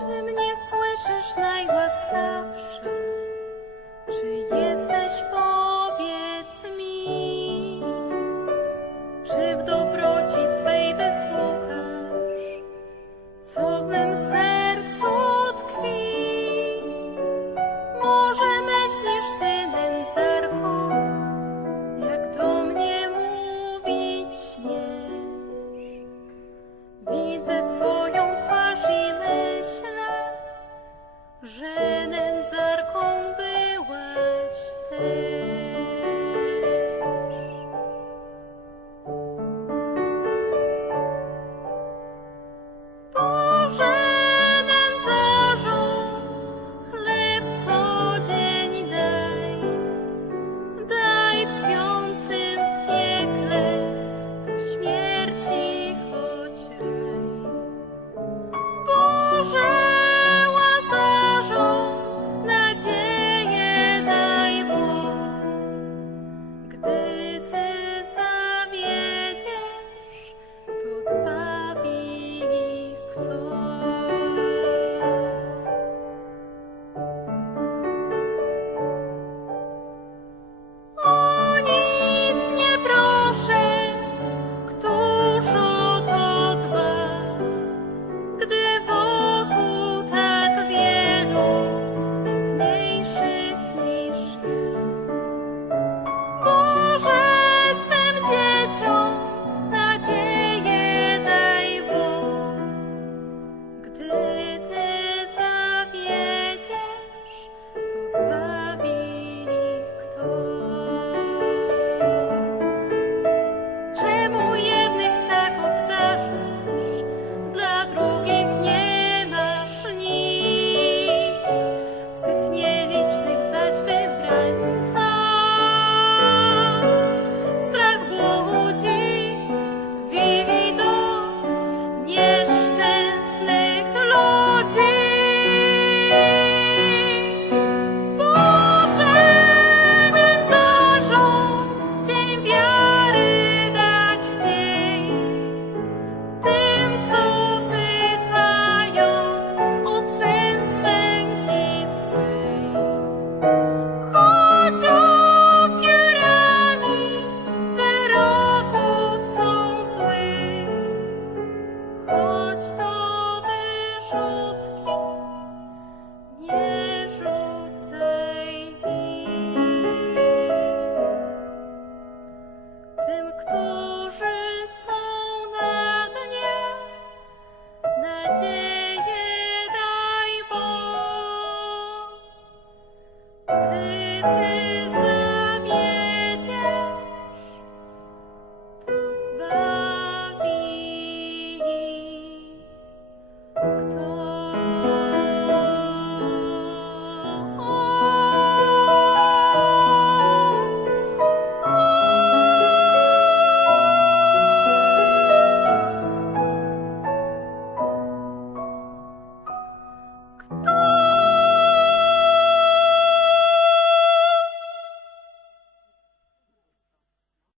Czy mnie słyszysz najłaskawszy? tym, którzy są na dnie. Nadzieję daj Bóg, gdy Ty zawiedziesz, to zbawisz.